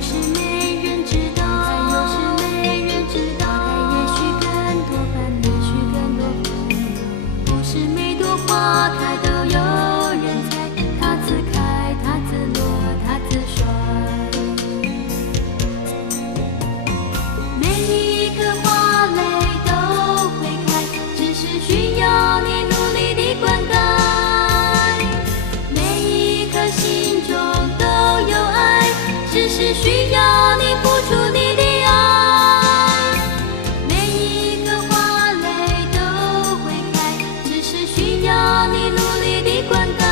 有时没人知道，有时没人知道，也许更多烦恼，也许更多烦恼。不是每朵花开都有人采，它自开，它自落，它自衰。每一颗花蕾都会开，只是需要你努力的灌溉。每一颗心中都有爱，只是需要你付出你的爱。每一颗花蕾都会开，只是需要你努力的灌溉。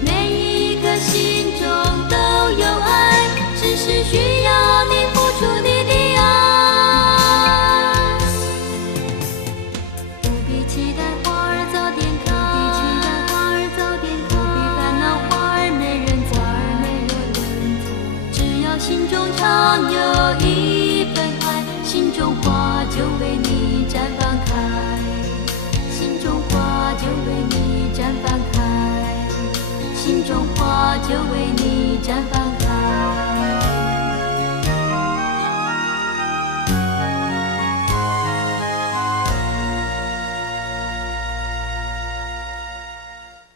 每一颗心中都有爱，只是需要你付出你的爱。不必期待花儿早点开，不必烦恼花儿没人采，只要心中常有一份爱，心中花就为你绽放开，心中花就为你绽放开，心中花就为你绽放开。